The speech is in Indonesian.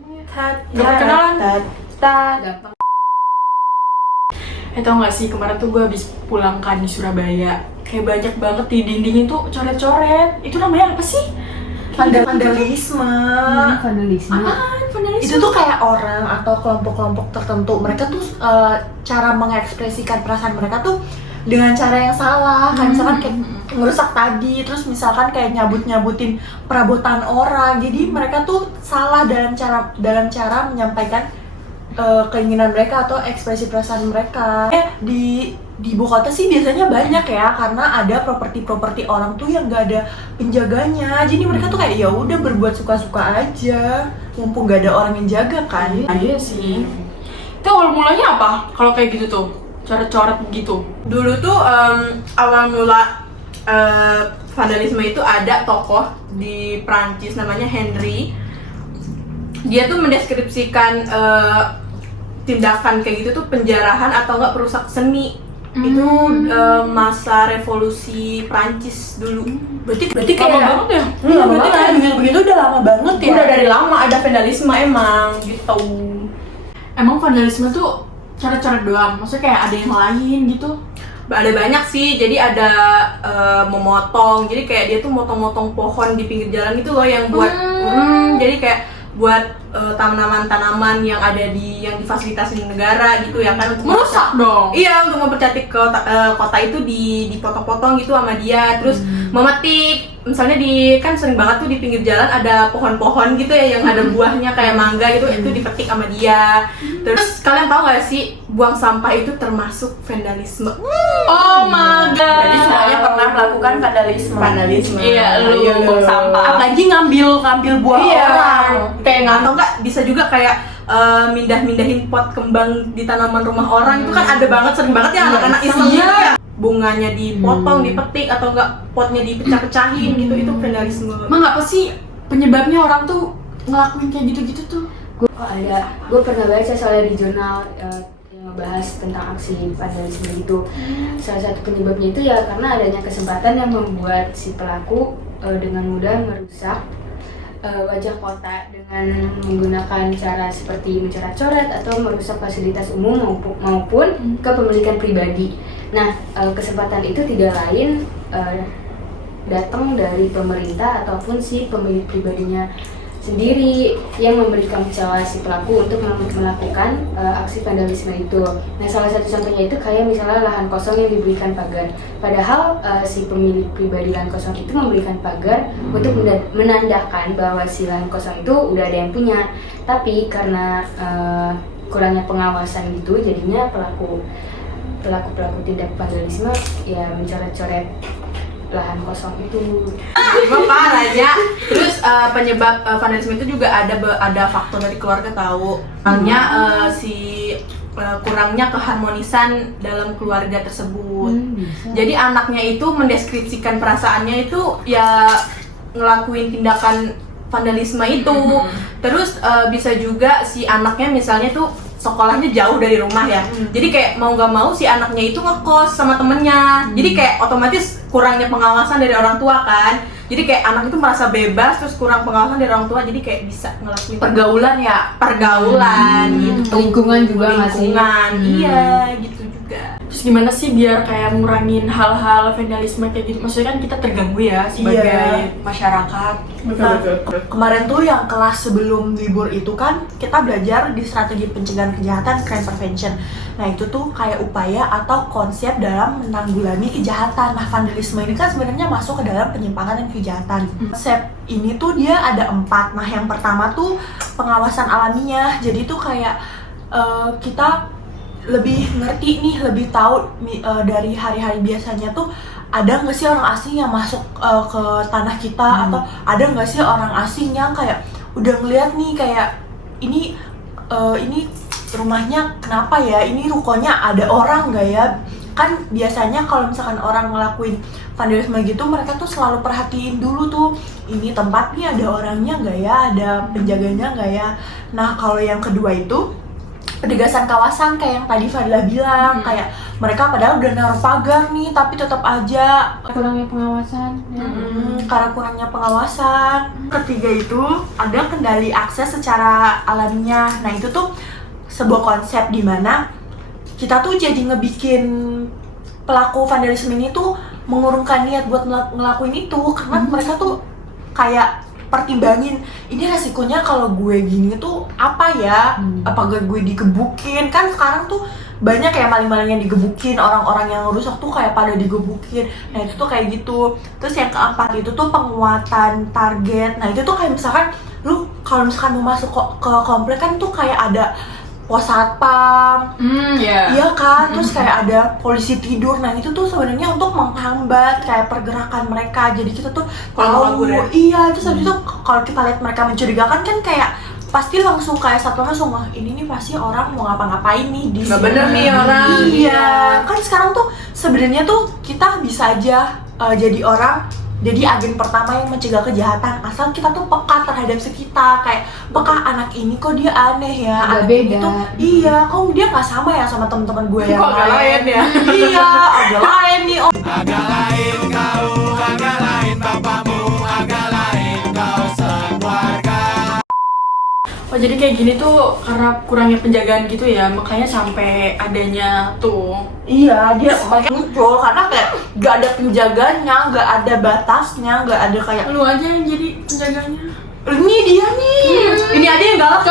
Gak perkenalan. Gampang. Tau gak sih, kemarin tuh gue habis pulang kan di Surabaya. Kayak banyak banget di dinding itu coret-coret. Itu namanya apa sih? Vandalisme. Vandalisme. Apaan vandalisme? Itu tuh kayak orang atau kelompok-kelompok tertentu. Mereka tuh cara mengekspresikan perasaan mereka tuh dengan cara yang salah. Kan misalkan kayak ngerusak tadi, terus misalkan kayak nyabut-nyabutin perabotan orang. Jadi mereka tuh salah dalam cara menyampaikan keinginan mereka atau ekspresi perasaan mereka. Di ibu kota sih biasanya banyak ya, karena ada properti orang tuh yang nggak ada penjaganya. Jadi mereka tuh kayak ya udah berbuat suka-suka aja, mumpung nggak ada orang yang jaga kan. Iya sih. Itu awal mulanya apa? Kalau kayak gitu tuh, coret-coret gitu. Dulu tuh awal mula vandalisme itu ada tokoh di Prancis namanya Henry. Dia tuh mendeskripsikan tindakan kayak gitu tuh penjarahan atau enggak perusak seni. Itu masa revolusi Prancis dulu. Berarti kayak lama banget ya? Iya, berarti kayak begitu udah lama banget ya. Udah dari lama ada vandalisme emang gitu. Emang vandalisme tuh coret-coret doang? Maksudnya kayak ada yang lain gitu? Ada banyak sih, jadi ada memotong, jadi kayak dia tuh motong-motong pohon di pinggir jalan gitu loh yang buat jadi kayak buat tanaman-tanaman yang ada yang difasilitasi negara gitu ya kan, untuk Merusak dong? Iya, untuk mempercantik kota itu dipotong-potong gitu sama dia. Terus memetik, misalnya kan sering banget tuh di pinggir jalan ada pohon-pohon gitu ya yang ada buahnya kayak mangga gitu, itu dipetik sama dia. Terus kalian tahu gak sih, buang sampah itu termasuk vandalisme. Oh my god. Berarti semuanya pernah melakukan vandalisme. Iya, lu Iya, buang sampah. Apalagi ngambil buah Iya, orang. kayak atau enggak bisa juga kayak mindahin pot kembang di tanaman rumah orang. Itu kan ada banget, sering banget ya anak-anak iseng gitu ya. Bunganya dipotong, dipetik, atau enggak potnya dipecah-pecahin gitu, itu vandalisme. Emang apa sih penyebabnya orang tuh ngelakuin kayak gitu-gitu tuh? Gue pernah baca soalnya di jurnal yang ngebahas tentang aksi vandalisme gitu. Salah satu penyebabnya itu ya karena adanya kesempatan yang membuat si pelaku dengan mudah merusak wajah kota dengan menggunakan cara seperti mencoret-coret atau merusak fasilitas umum maupun kepemilikan pribadi. Nah, kesempatan itu tidak lain datang dari pemerintah ataupun si pemilik pribadinya sendiri yang memberikan celah si pelaku untuk melakukan aksi vandalisme itu. Nah, salah satu contohnya itu kayak misalnya lahan kosong yang diberikan pagar. Padahal si pemilik pribadi lahan kosong itu memberikan pagar untuk menandakan bahwa si lahan kosong itu udah ada yang punya. Tapi karena kurangnya pengawasan gitu, jadinya pelaku tindak vandalisme ya mencoret-coret lahan kosong itu. Emang parah ya. Terus penyebab vandalisme itu juga ada faktor dari keluarga tahu. Misalnya kurangnya keharmonisan dalam keluarga tersebut. Jadi anaknya itu mendeskripsikan perasaannya itu ya ngelakuin tindakan vandalisme itu. Terus bisa juga si anaknya misalnya tuh sekolahnya jauh dari rumah ya, jadi kayak mau nggak mau si anaknya itu ngekos sama temennya, jadi kayak otomatis kurangnya pengawasan dari orang tua kan, jadi kayak anak itu merasa bebas terus kurang pengawasan dari orang tua, jadi kayak bisa ngelakuin pergaulan gitu, Lingkungan juga masih. Iya gitu juga. Terus gimana sih biar kayak ngurangin hal-hal vandalisme kayak gitu? Maksudnya kan kita terganggu ya sebagai masyarakat. Betul. Kemarin tuh yang kelas sebelum libur itu kan kita belajar di strategi pencegahan kejahatan, crime prevention. Nah itu tuh kayak upaya atau konsep dalam menanggulangi kejahatan. Nah vandalisme ini kan sebenarnya masuk ke dalam penyimpangan dan kejahatan. Konsep ini tuh dia ada 4. Nah yang pertama tuh pengawasan alamiah. Jadi tuh kayak kita lebih ngerti nih, lebih tahu dari hari-hari biasanya tuh ada nggak sih orang asing yang masuk ke tanah kita, atau ada nggak sih orang asing yang kayak udah ngeliat nih kayak ini rumahnya kenapa ya, ini rukonya ada orang nggak ya. Kan biasanya kalau misalkan orang ngelakuin vandalisme gitu, mereka tuh selalu perhatiin dulu tuh, ini tempat nih ada orangnya nggak ya, ada penjaganya nggak ya. Nah kalau yang kedua itu pedegasan kawasan kayak yang tadi Fadila bilang, kayak mereka padahal udah naruh pagar nih tapi tetap aja Kurangnya pengawasan. Ya. karena kurangnya pengawasan. Ketiga itu ada kendali akses secara alamiah. Nah itu tuh sebuah konsep di mana kita tuh jadi ngebikin pelaku vandalisme ini tuh mengurungkan niat buat ngelakuin itu, karena mereka tuh kayak pertimbangin ini resikonya kalau gue gini tuh apa ya, apakah gue digebukin. Kan sekarang tuh banyak kayak maling-maling yang digebukin, orang-orang yang rusak tuh kayak pada digebukin. Nah itu tuh kayak gitu. Terus yang keempat itu tuh penguatan target. Nah itu tuh kayak misalkan lu kalau misalkan mau masuk ke komplek kan tuh kayak ada pos satpam, iya kan, terus kayak ada polisi tidur. Nah itu tuh sebenarnya untuk menghambat kayak pergerakan mereka. Jadi kita tuh Kalau tahu, iya. Terus habis itu kalau kita lihat mereka mencurigakan kan kayak pasti langsung kayak satpam langsung, wah ini nih pasti orang mau ngapa-ngapain nih di Nggak sini. bener nih orang. Iya, kan sekarang tuh sebenarnya tuh kita bisa aja jadi orang, jadi agen pertama yang mencegah kejahatan asal kita tuh peka terhadap sekitar. Kayak peka, anak ini kok dia aneh ya, Agak anak ini beda. tuh iya kok dia nggak sama ya sama teman-teman gue yang Kok agak lain ya? Iya, agak lain nih. Oh, Agak lain kau, agak lain bapakmu, agak lain kau sekeluarga. Oh jadi kayak gini tuh karena kurangnya penjagaan gitu ya, makanya sampai adanya tuh. iya, dia makanya muncul karena kayak nggak ada penjaganya, nggak ada batasnya, nggak ada kayak Lu aja yang jadi penjaganya. ini dia nih. Ini ada yang galak